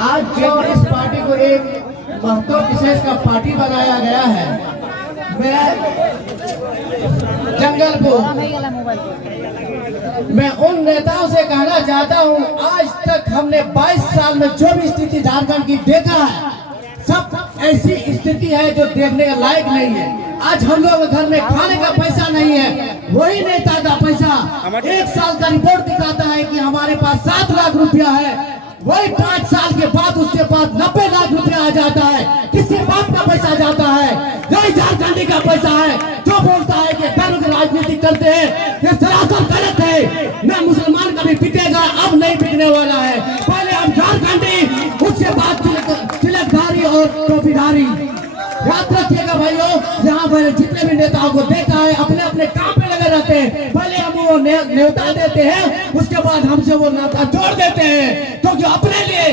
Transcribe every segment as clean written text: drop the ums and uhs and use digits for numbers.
आज जो इस पार्टी को एक महत्व विशेष का पार्टी बनाया गया है, मैं मैं उन नेताओं से कहना चाहता हूं, आज तक हमने 22 साल में जो भी स्थिति झारखंड की देखा है, सब ऐसी स्थिति है जो देखने के लायक नहीं है। आज हम लोग घर में खाने का पैसा नहीं है, वही नेता का पैसा 1 साल का रिपोर्ट दिखाता है कि हमारे पास 7 लाख रुपया है, वही 5 साल के बाद उसके पास 90 लाख रुपया आ जाता है। किसी बाप का पैसा जाता है, यही झारखंडी का पैसा है। जो बोलता है कि धर्म की राजनीति करते हैं, ये सरासर गलत है। न मुसलमान कभी बिकेगा, अब नहीं बिकने वाला है। पहले हम झारखंडी, उसके बाद तिलकधारी और टोपीधारी। याद रखिएगा भाइयों, यहाँ पर जितने भी नेताओं को देखा है, अपने अपने काम पे लगे रहते हैं। पहले हम वो न्योता देते हैं, उसके बाद हमसे वो नाता जोड़ देते हैं। क्योंकि अपने लिए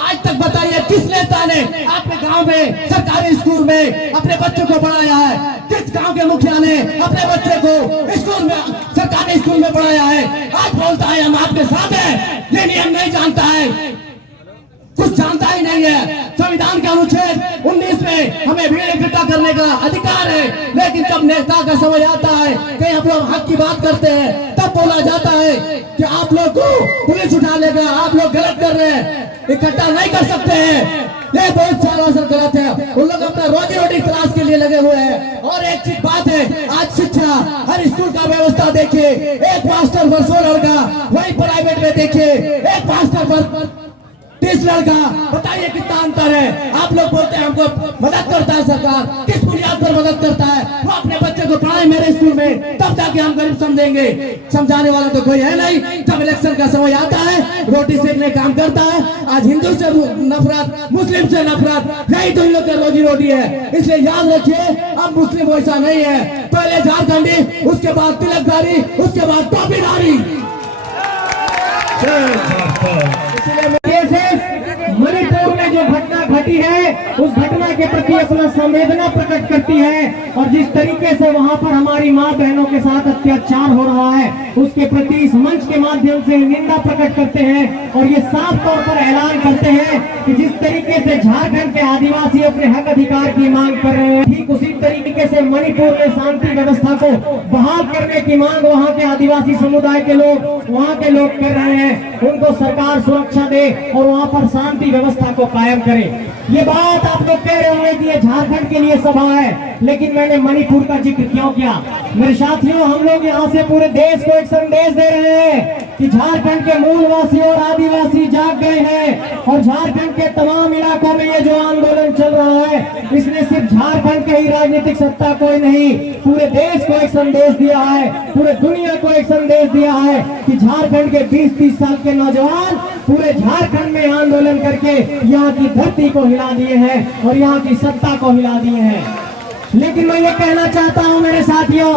आज तक बताइए, किस नेता ने आपके गांव में सरकारी स्कूल में अपने बच्चों को पढ़ाया है? किस गांव के मुखिया ने अपने बच्चे को स्कूल में, सरकारी स्कूल में पढ़ाया है? आज बोलता है हम आपके साथ हैं, ये नियम नहीं जानता है, कुछ जानता ही नहीं है। संविधान के अनुच्छेद 19 में हमें भीड़ इकट्ठा करने का अधिकार है, लेकिन जब नेता का समय आता है, कहीं आप लोग हक की बात करते हैं, तब बोला जाता है कि आप लोग को पुलिस उठा लेगा, आप लोग गलत कर रहे हैं, इकट्ठा नहीं कर सकते हैं। ये बहुत सारा असर गलत है। उन लोग अपना रोजी रोटी तलाश के लिए लगे हुए हैं। और एक चीज बात है, आज शिक्षा हर स्कूल का व्यवस्था देखिए, एक मास्टर पर 16 लड़का, वही प्राइवेट में देखिए एक मास्टर पर 30 लड़का। बताइए कितना अंतर है। आप लोग बोलते हैं हमको मदद करता है सरकार, किस बुनियाद पर मदद करता है? वो अपने बच्चे को पढ़ाए मेरे स्कूल में, तब जाके हम गरीब समझेंगे। समझाने वाला तो कोई है नहीं। जब इलेक्शन का समय आता है, रोटी सेकने काम करता है। आज हिंदू से नफरत, मुस्लिम से नफरत, यही तो इन लोग की रोजी रोटी है। इसलिए याद रखिए, अब मुस्लिम वैसा नहीं है। पहले झारखंडी, उसके बाद तिलकधारी, उसके बाद टोपीधारी। मणिपुर में जो घटना घटी है, उस घटना के प्रति अपना संवेदना प्रकट करती है, और जिस तरीके से वहां पर हमारी माँ बहनों के साथ अत्याचार हो रहा है, उसके प्रति इस मंच के माध्यम से निंदा प्रकट करते हैं। और ये साफ तौर पर ऐलान करते हैं कि जिस तरीके से झारखंड के आदिवासी अपने हक अधिकार की मांग कर रहे हैं, ठीक उसी तरीके से मणिपुर में शांति व्यवस्था को बहाल करने की मांग वहाँ के आदिवासी समुदाय के लोग, वहाँ के लोग कर रहे हैं। उनको सरकार सुरक्षा दे और वहाँ पर शांति व्यवस्था को कायम करे। ये बात आप लोग कह रहे होंगे कि ये झारखंड के लिए सभा है, लेकिन मैंने मणिपुर का जिक्र क्यों किया? मेरे साथियों, हम लोग यहाँ से पूरे देश को एक संदेश दे रहे हैं कि झारखंड के मूलवासी और आदिवासी जाग गए हैं। और झारखंड के तमाम इलाकों में ये जो आंदोलन चल रहा है, इसने सिर्फ झारखंड के ही राजनीतिक सत्ता को ही नहीं, पूरे देश को एक संदेश दिया है, पूरे दुनिया को एक संदेश दिया है कि झारखंड के 20-30 साल के नौजवान पूरे झारखंड में आंदोलन करके यहाँ की धरती को हिला दिए हैं और यहाँ की सत्ता को हिला दिए हैं। लेकिन मैं ये कहना चाहता हूँ मेरे साथियों,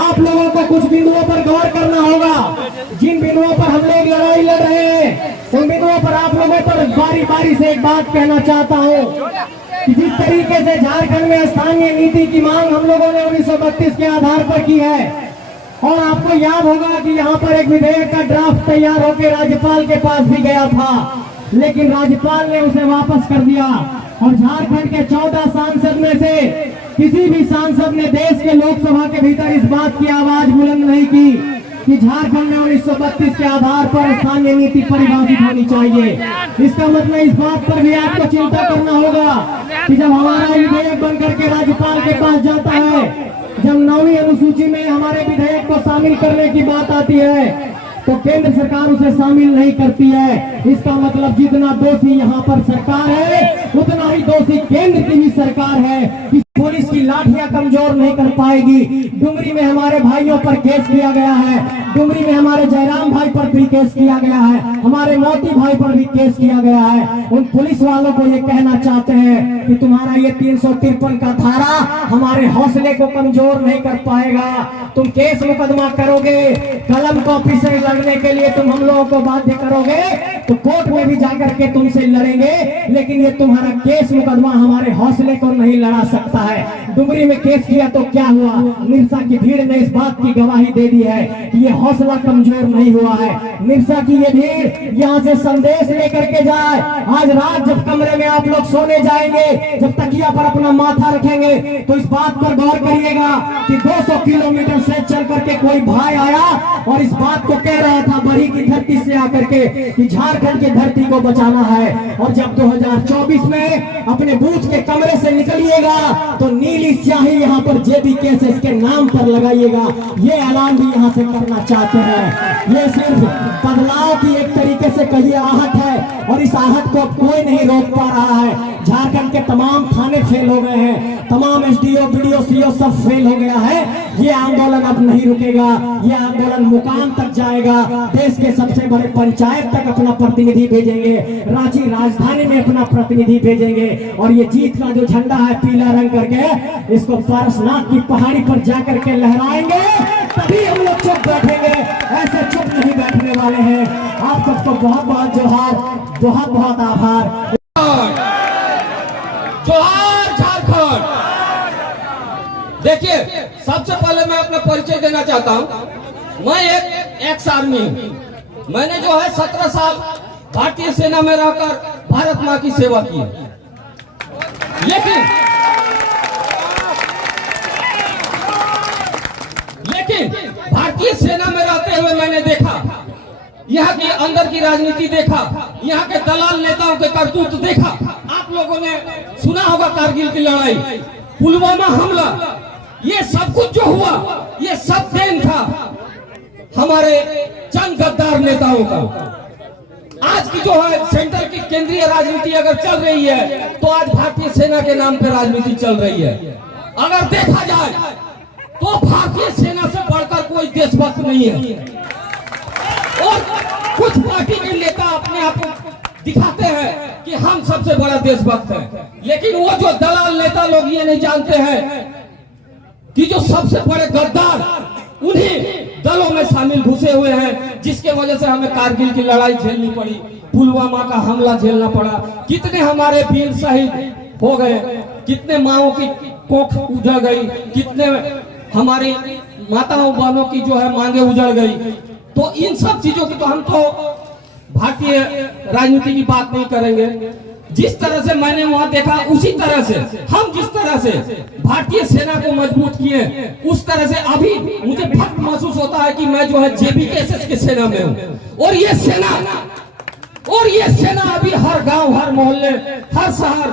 आप लोगों को कुछ बिंदुओं पर गौर करना होगा। जिन बिंदुओं पर हम लोग लड़ाई लड़ रहे हैं, उन बिंदुओं पर आप लोगों पर बारी बारी से एक बात कहना चाहता हूँ कि जिस तरीके से झारखंड में स्थानीय नीति की मांग हम लोगों ने 1932 के आधार पर की है, और आपको याद होगा कि यहाँ पर एक विधेयक का ड्राफ्ट तैयार होकर राज्यपाल के पास भी गया था, लेकिन राज्यपाल ने उसे वापस कर दिया। और झारखंड के 14 सांसद में से किसी भी सांसद ने देश के लोकसभा के भीतर इस बात की आवाज बुलंद नहीं की कि झारखंड में 1932 के आधार पर स्थानीय नीति परिभाषित होनी चाहिए। इसका मतलब इस बात पर भी आपको चिंता करना होगा कि जब हमारा विधेयक बन करके राज्यपाल के पास जाता है, जब 9वीं अनुसूची में हमारे विधेयक को शामिल करने की बात आती है, तो केंद्र सरकार उसे शामिल नहीं करती है। इसका मतलब जितना दोषी यहाँ पर सरकार है, उतना ही दोषी केंद्र की भी सरकार है। पुलिस की लाठियां कमजोर नहीं कर पाएगी। डुमरी में हमारे भाइयों पर केस किया गया है, डुमरी में हमारे जयराम भाई पर भी केस किया गया है, हमारे मोती भाई पर भी केस किया गया है। उन पुलिस वालों को ये कहना चाहते हैं कि तुम्हारा ये 353 का धारा हमारे हौसले को कमजोर नहीं कर पाएगा। तुम केस मुकदमा करोगे, कलम कॉपी से लड़ने के लिए तुम हम लोगों को बाध्य करोगे, तो कोर्ट में भी जाकर के तुमसे लड़ेंगे, लेकिन ये तुम्हारा केस मुकदमा हमारे हौसले को नहीं लड़ा सकता है। डुमरी में केस किया तो क्या हुआ? मिर्जा की भीड़ ने इस बात की गवाही दे दी है कि ये हौसला कमजोर नहीं हुआ है। मिर्जा की ये भीड़ यहाँ से संदेश लेकर के जाए। आज रात जब कमरे में आप लोग सोने जाएंगे, जब तकिया पर अपना माथा रखेंगे, तो इस बात पर गौर करिएगा कि 200 किलोमीटर से चल करके कोई भाई आया और इस बात को कह रहा था बड़ी की धरती से आकर के कि झारखंड की धरती को बचाना है। और जब 2024 में अपने बूथ के कमरे से निकलिएगा तो नीली स्याही यहाँ पर जेबी केसेस के नाम पर लगाइएगा। ये ऐलान भी यहाँ से करना चाहते हैं। ये सिर्फ बदलाव की एक तरीके से कहिए आहट है, और इस आहट को अब कोई नहीं रोक पा रहा है। झारखंड के तमाम थाने फेल हो गए हैं, तमाम एसडीओ, बीडीओ, सीओ सब फेल हो गया है। ये आंदोलन अब नहीं रुकेगा, ये आंदोलन मुकाम तक जाएगा। देश के सबसे बड़े पंचायत तक अपना प्रतिनिधि भेजेंगे, रांची राजधानी में अपना प्रतिनिधि भेजेंगे, और ये जीत का जो झंडा है पीला रंग करके, इसको पारसनाथ की पहाड़ी पर जाकर के लहराएंगे। तभी हम लोग चुप बैठेंगे, ऐसे चुप नहीं बैठने वाले हैं। आप सबको बहुत बहुत जोहार, बहुत बहुत आभार। जोहार झारखंड। देखिए, सबसे पहले मैं अपना परिचय देना चाहता हूं। मैं एक एक्स आर्मी हूं। मैंने जो है 17 साल भारतीय सेना में रहकर भारत मां की सेवा की। लेकिन भारतीय सेना में रहते हुए मैंने देखा, यहाँ की अंदर की राजनीति देखा, यहाँ के दलाल नेताओं के करतूत देखा। आप लोगों ने सुना होगा कारगिल की लड़ाई, पुलवामा हमला, ये सब कुछ जो हुआ ये सब देन था हमारे चंद गद्दार नेताओं का। आज की जो है सेंटर की केंद्रीय राजनीति अगर चल रही है तो आज भारतीय सेना के नाम पे राजनीति चल रही है। अगर देखा जाए तो भारतीय सेना से बढ़कर कोई देशभक्त नहीं है। और कुछ पार्टी के नेता अपने आप को दिखाते हैं कि हम सबसे बड़ा देशभक्त हैं, लेकिन वो जो दलाल नेता लोग ये नहीं जानते हैं कि जो सबसे बड़े गद्दार उन्हीं दलों में शामिल घुसे हुए हैं, जिसके वजह से हमें कारगिल की लड़ाई झेलनी पड़ी, पुलवामा का हमला झेलना पड़ा। कितने हमारे वीर शहीद हो गए, कितने माओं की कोख उजड़ गई, कितने हमारी माताओं बहनों की जो है मांगे उजड़ गई। तो इन सब चीजों की तो हम तो भारतीय राजनीति की बात नहीं करेंगे। जिस तरह से मैंने वहां देखा, उसी तरह से हम जिस तरह से भारतीय सेना को मजबूत किए, उस तरह से अभी मुझे फख्र महसूस होता है कि मैं जो है जेबीकेएसएस की सेना में हूं। और ये सेना अभी हर गांव, हर मोहल्ले, हर शहर,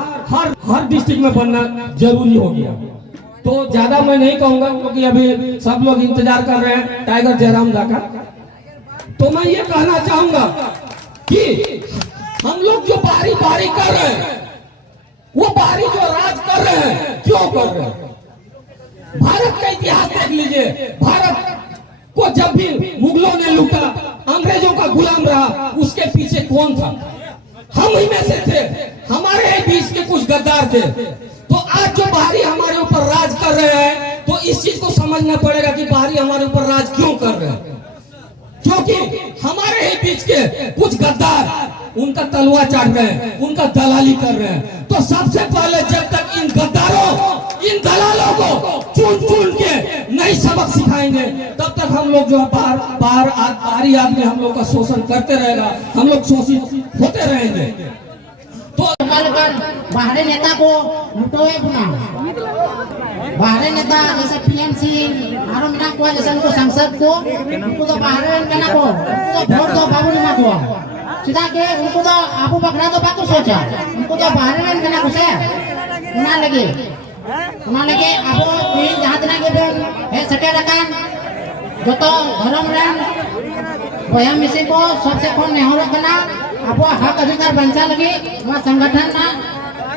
हर डिस्ट्रिक्ट में बनना जरूरी हो गया। तो ज्यादा मैं नहीं कहूंगा क्योंकि अभी सब लोग इंतजार कर रहे हैं टाइगर जयराम दा का। तो मैं ये कहना चाहूंगा कि हम लोग जो बारी बारी कर रहे हैं, वो बारी जो राज कर रहे हैं, क्यों कर रहे हैं? भारत का इतिहास देख लीजिए। भारत को जब भी मुगलों ने लूटा, अंग्रेजों का गुलाम रहा, उसके पीछे कौन था? हम ही में से थे, हमारे ही बीच के कुछ गद्दार थे। तो आज जो बाहरी हमारे ऊपर राज कर रहे हैं, तो इस चीज को समझना पड़ेगा कि बाहरी हमारे ऊपर राज क्यों कर रहे हैं। क्योंकि हमारे ही बीच के कुछ गद्दार उनका तलवा चाट रहे हैं, उनका दलाली कर रहे हैं। तो सबसे पहले जब तक इन गद्दारों, इन दलालों को चुन चुन के नई सबक सिखाएंगे, तब तक हम लोग जो है बाहरी आदमी हम लोग का शोषण करते रहेगा, हम लोग शोषित होते रहेंगे। तो बाहरी नेता को मुटोए पुना, बाहरी नेता जैसे पीएमसी आरो मिना को जैसे उनको सांसद को उनको तो बाहर करना को तो वोट दो बाबू ना को सीधा के उनको तो आपू पकड़ा तो बात सोचा उनको तो बाहर में करना को से ना लगे आपो ये जहां तना के है सटे रकान जो तो धर्म रन बयाम मिसे को सबसे कौन नेहरो करना आपो हक अधिकार बंचा लगे वहां संगठन ना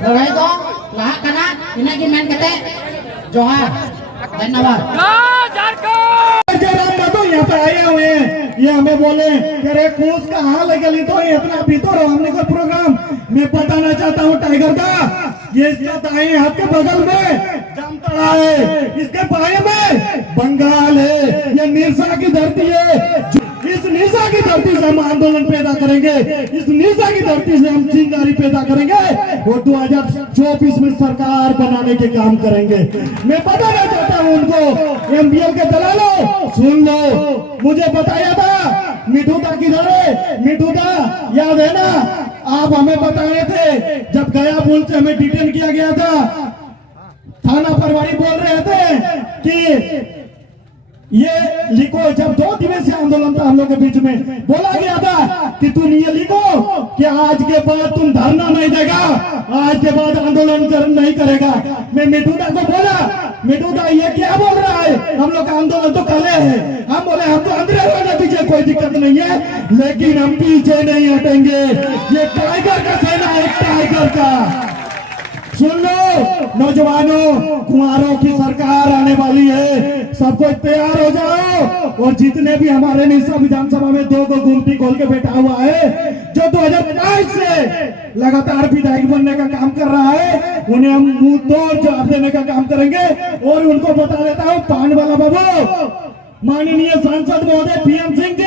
लड़ाई दो लहा करना इना की मेन कहते जोहार, धन्यवाद। तो यहाँ पे आए हुए हैं, ये हमें बोले कि अरे कोस कहाँ लगे तो इतना भीतर हमने कोई प्रोग्राम। मैं बताना चाहता हूँ टाइगर का, ये इसका दाएं हाथ के बगल में जामताड़ा है, इसके बाएं में बंगाल है, ये मिर्जा की धरती है। इस निशा की धरती से हम आंदोलन पैदा करेंगे, इस निशा की धरती से हम चिंगारी पैदा करेंगे और 2024 में सरकार बनाने के काम करेंगे। मैं बताना चाहता हूं उनको, एमपीएल के दलालों सुन लो, मुझे बताया था मिठूदा किधर है, मिठूदा याद है ना, आप हमें बताए थे जब गया पुल से हमें डिटेन किया गया था, थाना प्रभारी बोल रहे थे कि ये लिखो, जब 2 दिवसीय आंदोलन था हम लोग के बीच में, बोला गया था कि तुम ये लिखो कि आज के बाद तुम धरना नहीं देगा, आज के बाद आंदोलन नहीं करेगा। मैं मिठूदा को बोला, मिठूदा ये क्या बोल रहा है, हम लोग आंदोलन तो कले है। हम बोले हम तो अंदर रहने दीजिए, कोई दिक्कत नहीं है, लेकिन हम पीछे नहीं हटेंगे। ये टाइगर का सेना है, टाइगर का। सुन लो नौजवानों, कुमारों की सरकार आने वाली है, सबको तैयार हो जाओ। और जितने भी हमारे निशा विधानसभा में 2 गुमटी खोल के बैठा हुआ है, जो 2022 से लगातार विधायक बनने का काम कर रहा है, उन्हें हम मुंह तोड़ जवाब देने का काम करेंगे। और उनको बता देता हूँ, पान वाला बाबू, माननीय सांसद महोदय पीएम सिंह जी,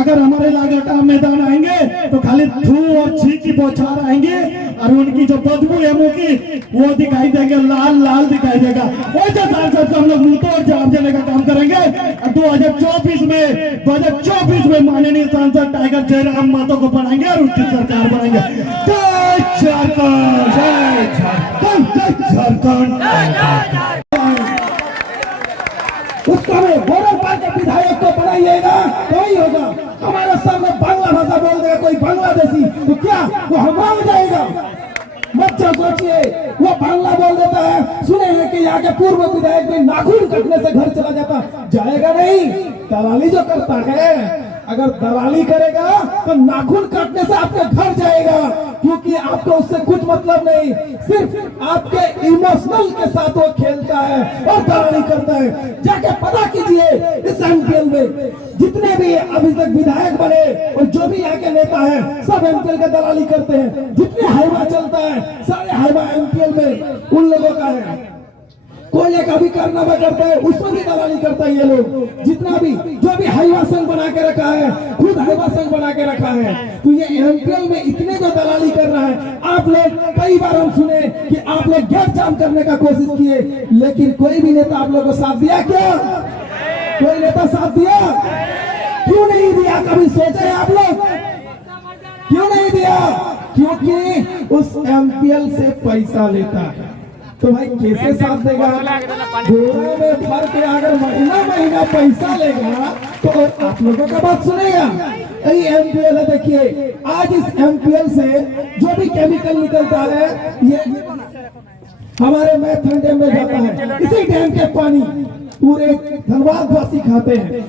अगर हमारे लागटा मैदान आएंगे तो खाली थू और छींक की बौछार आएंगे और उनकी जो बदबू है मुंह की वो दिखाई देंगे, लाल लाल दिखाई देगा। वैसे सांसद को हम लोग मुंह तोड़ जवाब देने का काम करेंगे। 2024 में माननीय सांसद टाइगर जयराम मातो को बनाएंगे और उसकी सरकार बनाएंगे। जय झारखंड, जय झारखंड, जय झारखंड। उसको हमें बोरल पार्क के विधायक को बनाइएगा तो ही होगा। हमारे सामने बांग्ला भाषा बोल देगा कोई बांग्लादेशी, तो क्या वो हमारा हो जाएगा? मत सोचिए, वो बांग्ला बोल देता है। सुने हैं कि यहाँ के पूर्व विधायक में नाखून कटने से घर चला जाएगा नहीं। दलाली जो करता है, अगर दलाली करेगा तो नाखून काटने से आपके घर जाएगा, क्योंकि आपको उससे कुछ मतलब नहीं, सिर्फ आपके इमोशनल के साथ वो खेलता है और दलाली करता है। जाके पता कीजिए इस एमपीएल में जितने भी अभी तक विधायक बने और जो भी यहाँ के नेता है, सब एमपीएल का दलाली करते हैं। जितने हाईवा चलता है सारे हाईवा एमपीएल में उन लोगों का है। कोयले का भी कारनामा करता है, उसमें भी दलाली करता है ये लोग। जितना भी जो भी हाईवा संघ बना के रखा है, खुद हाईवा संघ बना के रखा है, तो ये एमपीएल में इतने जो दलाली कर रहा है। आप लोग कई बार हम सुने कि आप लोग गेट जाम करने का कोशिश किए, लेकिन कोई भी नेता आप लोगों को साथ दिया क्या? कोई नेता साथ दिया? क्यों नहीं दिया? कभी सोचे आप लोग क्यों नहीं दिया? क्योंकि उस एमपीएल से पैसा लेता है, तो भाई कैसे साथ देगा? घोड़ों में भर के अगर महीना पैसा लेगा तो आप लोगों का बात सुनेगा? यही एमपीएल है। देखिए आज इस एमपीएल से जो भी केमिकल निकलता है ये हमारे मैथन डैम में जाता है। इसी डैम के पानी पूरे धनबाद वासी खाते हैं।